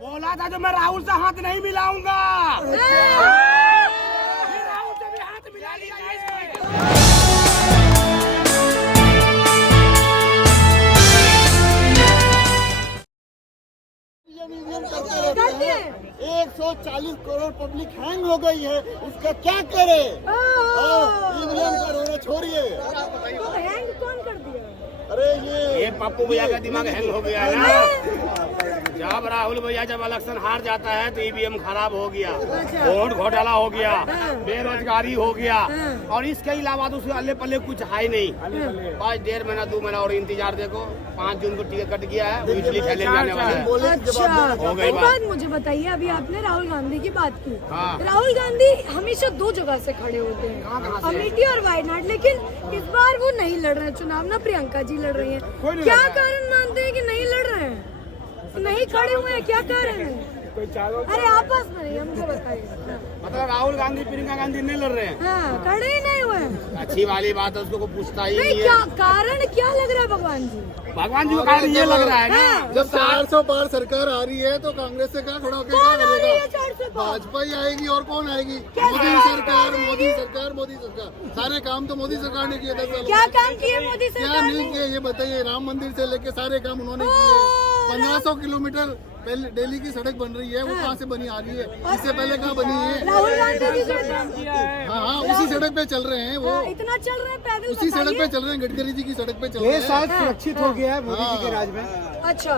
बोला था जो मैं राहुल से हाथ नहीं मिलाऊंगा। राहुल से भी हाथ मिला लिया करते हैं। 140 करोड़ पब्लिक हैंग हो गई है, इसका क्या करे? ईवीएम का रोना छोड़िए। तो हैंग कौन कर दिया? अरे ये पप्पू भैया का दिमाग हैंग हो गया है ना। जब राहुल भैया जब इलेक्शन हार जाता है तो ईवीएम खराब हो गया, वोट घोटाला हो गया, बेरोजगारी हो गया, और इसके अलावा दूसरे अल्ले पल्ले कुछ है नहीं। बस 1.5 महीना 2 महीना और इंतजार देखो, 5 जून को टिकट कट गया है, इटली चले जाने वाला है। अच्छा, हो गई एक बात। बात मुझे बताइए, अभी आपने राहुल गांधी की बात की। हाँ। राहुल गांधी हमेशा 2 जगह से खड़े होते हैं, अमेठी और वायनाड, लेकिन इस बार वो नहीं लड़ रहे हैं चुनाव ना, प्रियंका जी लड़ रही हैं। क्या कारण मानते हैं कि नहीं लड़ रहे हैं, नहीं खड़े हुए हैं, क्या कारण है? अरे आपस में नहीं, हमको बताइए। मतलब राहुल गांधी प्रियंका गांधी नहीं लड़ रहे हैं? हाँ, खड़े ही नहीं हुए हैं। अच्छी वाली बात है, उसको कोई पूछता ही नहीं, नहीं क्या है। कारण क्या लग रहा है भगवान जी? भगवान जी को कारण ये लग रहा है ना, जब 400 पार सरकार आ रही है तो कांग्रेस से क्या खड़ा होकर क्या कौन आ रही है करेगा? 400 पार? भाजपा ही आएगी और कौन आएगी? मोदी सरकार, मोदी सरकार, मोदी सरकार। सारे काम तो मोदी सरकार ने किए 10 साल। क्या काम किए मोदी क्या सरकार नहीं ने? किए ये बताइए। राम मंदिर से लेके सारे काम उन्होंने किए। 1500 किलोमीटर पहले दिल्ली की सड़क बन रही है, वो कहाँ से बनी आ रही है? इससे पहले कहाँ बनी है? राहुल गांधी जी जो हाँ, उसी सड़क पे चल रहे हैं वो, इतना चल रहे हैं पैदल, उसी सड़क पे चल रहे हैं, गडकरी जी की सड़क पे चल रहे हैं। शायद सुरक्षित हो गया है मोदी जी के राज में। अच्छा,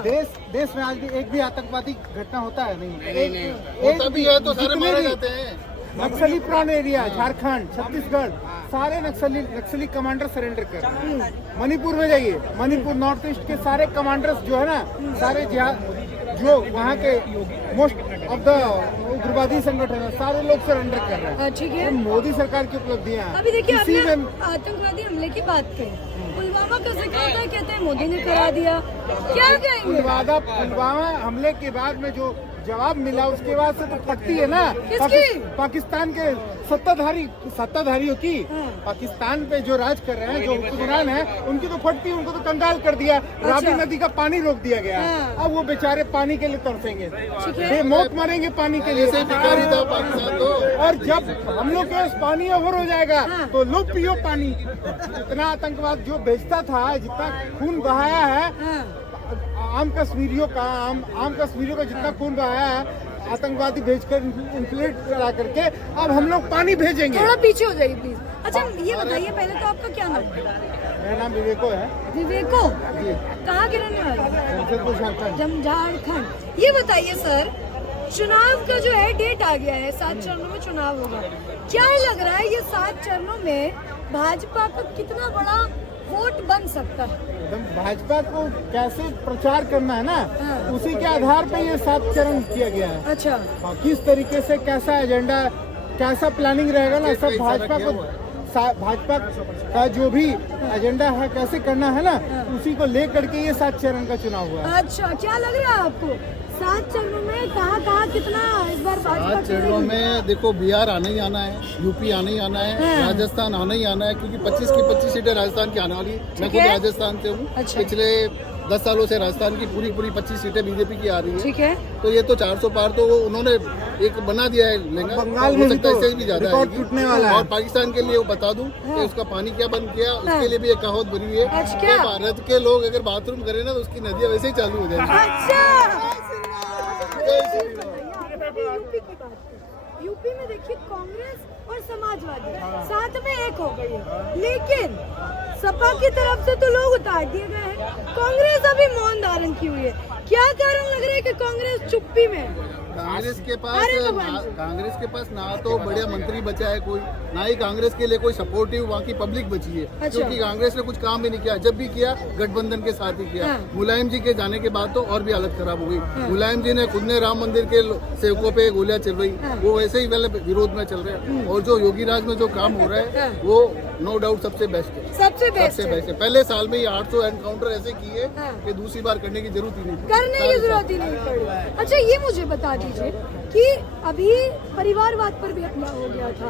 देश में आज भी एक भी आतंकवादी घटना होता है नहीं। होता भी है तो सारे मारे जाते हैं। नक्सली प्राण एरिया, झारखंड, छत्तीसगढ़, सारे नक्सली कमांडर सरेंडर कर रहे हैं। मणिपुर में जाइए, मणिपुर नॉर्थ ईस्ट के सारे कमांडर्स जो है ना, सारे जो वहाँ के मोस्ट ऑफ द उग्रवादी संगठन है, सारे लोग सरेंडर कर रहे हैं। ठीक है। तो मोदी सरकार की उपलब्धियां हैं। अभी देखिए, इसी आपने में आतंकवादी हमले की बात कही, पुलवामा का जिक्र होता है, कहते हैं मोदी ने करा दिया, क्या कहेंगे? पुलवामा हमले के बाद में जो जवाब मिला, उसके बाद से तो फटती है ना। किसकी? पाकिस्तान के सत्ताधारियों की। पाकिस्तान पे जो राज कर रहे हैं, जो हुक्मरान है, उनकी तो फटती है, उनको तो कंगाल कर दिया। रावी नदी का पानी रोक दिया गया। अब वो बेचारे पानी के लिए तरसेंगे, बेमौत मरेंगे पानी के लिए। भिखारी था पाकिस्तान तो। और जब हम लोग के पास पानी ओवर हो जाएगा तो लो पियो पानी। इतना आतंकवाद जो बेचता था, जितना खून बहाया है आम कश्मीरियों का जितना खून बहाया है आतंकवादी भेजकर, इन्फ्लेट करा करके, अब हम लोग पानी भेजेंगे। थोड़ा पीछे हो जाइए प्लीज। अच्छा, ये बताइए पहले तो आपका क्या नाम है? मेरा नाम विवेको है विवेको, जी, कहाँ के रहने वाले? जमशेदपुर, झारखंड। झारखंड। ये बताइए सर, चुनाव का जो है डेट आ गया है, 7 चरणों में चुनाव होगा। क्या लग रहा है ये 7 चरणों में भाजपा का कितना बड़ा वोट बन सकता है? भाजपा को कैसे प्रचार करना है ना, उसी के आधार पे ये 7 चरण किया गया है। अच्छा, किस तरीके से कैसा एजेंडा, कैसा प्लानिंग रहेगा ना, सब भाजपा का जो भी एजेंडा है कैसे करना है ना, उसी को लेकर के ये 7 चरण का चुनाव हुआ है। अच्छा, क्या लग रहा है आपको 7 चरणों में कहाँ कितना इस बार भाजपा? 7 चरणों में देखो, बिहार आने ही आना है, यूपी आने ही आना है, राजस्थान आना ही आना है, क्योंकि 25 की 25 सीटें राजस्थान की आने वाली है। मैं खुद राजस्थान से हूँ। अच्छा। पिछले 10 सालों से राजस्थान की पूरी 25 सीटें बीजेपी की आ रही है। ठीक है। तो ये तो 400 पार तो उन्होंने एक बना दिया है, लेंगे बंगाल हो में सकता है तो इससे भी ज्यादा रिकॉर्ड आएगी। टूटने वाला है। और पाकिस्तान के लिए वो बता दूं कि उसका पानी क्या बंद किया, उसके लिए भी एक कहावत बनी है अच्छा, कि भारत के लोग अगर बाथरूम करें ना तो उसकी नदियां वैसे ही चालू हो जाएंगी। अच्छा, यूपी की बात करें। यूपी में देखिए, कांग्रेस और समाजवादी साथ में एक हो गई है, लेकिन सपा की तरफ से तो लोग उतार दिए गए हैं। कांग्रेस अभी मौन धारण की हुई है। क्या कारण लग रहा है कि कांग्रेस चुप्पी में? कांग्रेस के अरे भगवान। पास ना तो बढ़िया मंत्री बचा है कोई, ना ही कांग्रेस के लिए कोई सपोर्टिव वहाँ की पब्लिक बची है। अच्छा। क्योंकि कांग्रेस ने कुछ काम भी नहीं किया, जब भी किया गठबंधन के साथ ही किया। मुलायम जी के जाने के बाद तो और भी हालत खराब हो गई। मुलायम जी ने खुद ने राम मंदिर के सेवकों पे गोलियां चल रही, वो वैसे ही पहले विरोध में चल रहे हैं। और जो योगी राज में जो काम हो रहा है वो नो डाउट सबसे बेस्ट है। सबसे बेस्ट है। पहले साल में ही 800 एनकाउंटर ऐसे किए कि दूसरी बार करने की जरूरत ही नहीं करने की जरूरत ही नहीं पड़ी। अच्छा, ये मुझे बता दीजिए कि अभी परिवारवाद पर भी हमला हो गया था,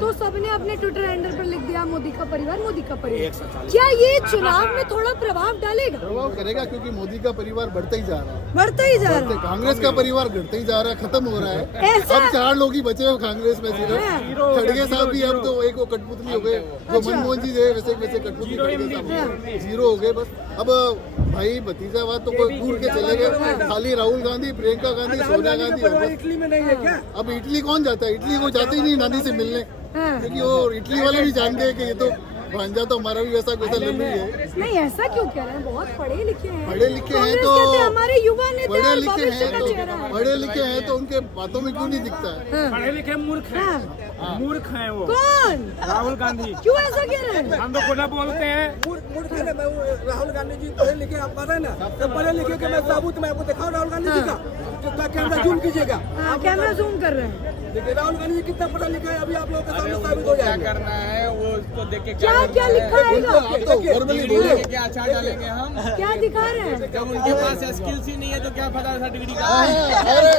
तो सबने अपने ट्विटर हैंडल पर लिख दिया मोदी का परिवार, मोदी का परिवार। क्या ये चुनाव में थोड़ा प्रभाव डालेगा? प्रभाव करेगा, क्योंकि मोदी का परिवार बढ़ता ही जा रहा है, बढ़ता ही जा रहा है। कांग्रेस का परिवार घटता ही जा रहा है, खत्म हो रहा है। ऐसा- अब 4 लोग ही बचे हैं कांग्रेस में, सिर्फ खड़गे साहब भी अब तो एक वो कठपुतली हो गए, जो मनमोहन जी थे वैसे वैसे कठपुतली खड़गे साहब जीरो हो गए बस। अब भाई भतीजावाद तो कोई दूर के चले गए, खाली राहुल गांधी, प्रियंका गांधी, सोनिया गांधी हो गए। इटली में नहीं है क्या? अब इटली कौन जाता है? इटली को जाते ही नहीं नानी से मिलने, क्योंकि वो इटली वाले भी जानते हैं कि ये तो भांजा तो हमारा भी वैसा वैसा लल्लू है। नहीं, ऐसा क्यों कह रहे हैं? बहुत पढ़े लिखे हैं, पढ़े लिखे हैं कांग्रेस तो कहते हैं हमारे युवा नेता पढ़े और लिखे भविष्य हैं का चेहरा है। तो पढ़े लिखे हैं तो उनके बातों में क्यों नहीं दिखता है? पढ़े लिखे मूर्ख हैं, मूर्ख हैं वो कौन? राहुल गांधी। क्यों ऐसा कह रहे हैं? हम तो खुला बोलते हैं। मूर्ख है ना, राहुल गांधी जी पढ़े लिखे, आप पता है ना, तो पढ़े लिखे के मैं साबुत में आपको दिखाऊं राहुल गांधी जी का, तो कैमरा जूम कीजिएगा। हाँ, कैमरा जूम कर रहे हैं। देखिए राहुल गांधी जी कितना पढ़ा लिखा है, अभी आप लोगों के सामने साबित हो जाएगा। करना है वो उसको देख के क्या क्या लिखा है? आप तो फॉर्मली बोले, क्या अच्छा डालेंगे हम? क्या दिखा रहे हैं? जब उनके पास स्किल्स ही नहीं है तो क्या फायदा सर्टिफिकेट का? अरे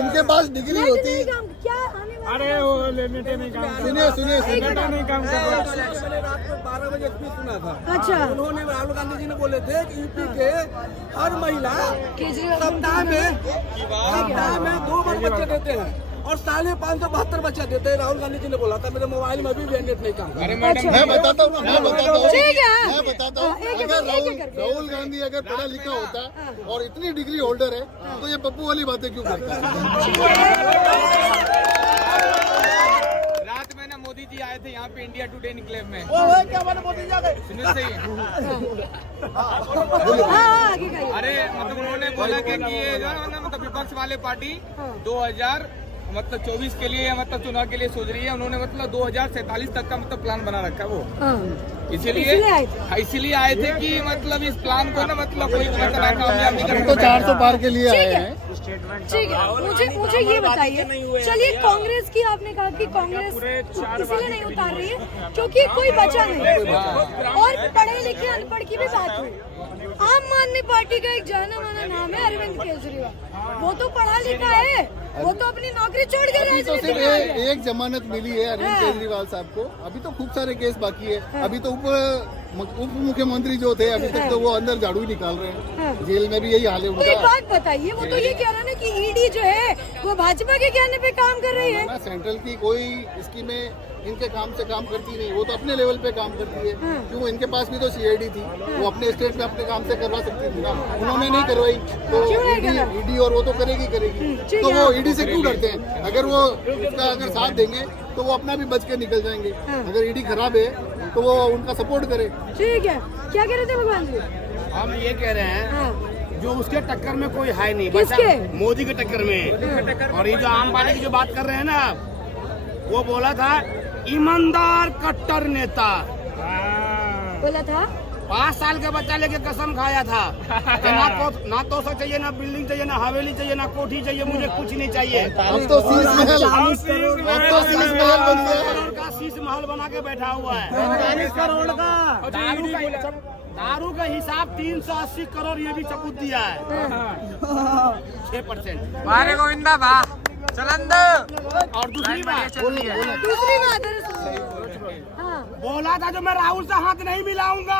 उनके पास डिग्री नहीं, होती। नहीं, काम क्या आने वाला अरे वो लेने नहीं काम सुनिए सुनिए एक सुनिए, मिनट। नहीं काम कर रहा। मैंने रात को 12 बजे स्पीच सुना था। अच्छा। उन्होंने राहुल गांधी जी ने बोले थे कि यूपी के हर महिला केजरीवाल सप्ताह में 2 बार बच्चे देते हैं और 572 बच्चे देते हैं। राहुल गांधी जी ने बोला था, मेरे मोबाइल में अभी भी नेट नहीं काम कर रहा। अच्छा। मैं बताता हूँ, मैं बताता हूँ, ठीक है। मैं बताता हूँ। हाँ, एक अगर एक करके। राहुल गांधी अगर पढ़ा लिखा होता और इतनी डिग्री होल्डर है तो ये पप्पू वाली बातें क्यों करता है? रात में ना मोदी जी आए थे यहाँ पे इंडिया टुडे इनक्लेव में। क्या मैंने मोदी जी आ गए? सुनिए सही। हाँ, आगे का ये। अरे मतलब उन्होंने बोला कि ये जो है ना मतलब विपक्ष वाले पार्टी 2024 के लिए मतलब चुनाव के लिए सोच रही है। उन्होंने मतलब 2047 तक का मतलब प्लान बना रखा है वो। हाँ। इसीलिए आए थे। इसीलिए आए थे कि मतलब इस प्लान को ना मतलब कोई मतलब कामयाब नहीं हम तो कर 400 पार के लिए आए ठीक है। हैं। ठीक है, मुझे ये बताइए, चलिए कांग्रेस की आपने कहा कि कांग्रेस इसलिए नहीं उतार रही है क्योंकि कोई बचा नहीं, और पढ़े लिखे अनपढ़ की भी बात हुई। आम आदमी पार्टी का एक जाना माना नाम है अरविंद केजरीवाल, वो तो पढ़ा लिखा है, वो तो अपनी नौकरी छोड़ के अभी तो राजनीति सिर्फ में आ गए। एक जमानत मिली है अरविंद केजरीवाल साहब को, अभी तो खूब सारे केस बाकी है। अभी तो उप मुख्यमंत्री जो थे अभी तक तो वो अंदर झाड़ू ही निकाल रहे हैं, जेल में भी यही हाल है तो एक उनका। बात बताइए, वो तो ये कह रहा है ना कि ईडी जो है वो भाजपा के कहने पे काम कर रही है। ना सेंट्रल की कोई स्कीमें इनके काम से काम करती नहीं, वो तो अपने लेवल पे काम करती है। क्यों, इनके पास भी तो सीआईडी थी, वो अपने स्टेट में अपने काम से करवा सकती थी ना, उन्होंने नहीं करवाई तो ईडी और वो तो करेगी ठीक तो है। वो ईडी से क्यों डरते हैं? अगर वो उसका अगर साथ देंगे तो वो अपना भी बच के निकल जाएंगे। अगर ईडी खराब है तो वो उनका सपोर्ट करे। ठीक है, क्या कह रहे थे भगवान जी? हम ये कह रहे हैं हाँ। जो उसके टक्कर में कोई है नहीं, किसके? मोदी के टक्कर में। और ये जो आम पार्टी की जो बात कर रहे हैं ना, वो बोला था ईमानदार कट्टर नेता। बोला था 5 साल का बच्चा लेके कसम खाया था कि ना तो चाहिए, ना बिल्डिंग चाहिए, ना हवेली चाहिए, ना कोठी चाहिए, मुझे कुछ नहीं चाहिए। अब तो शीश महल, अब तो शीश महल बन गया है। करोड़ का शीश महल बना के बैठा हुआ है। 40 करोड़ का दारू का हिसाब 380 करोड़ ये भी सबूत दिया है। 6%। वारे गोविंदा बा चलंद और दूसरी बात दूसरी बात है, हाँ बोला था जो मैं राहुल से हाथ नहीं मिलाऊंगा।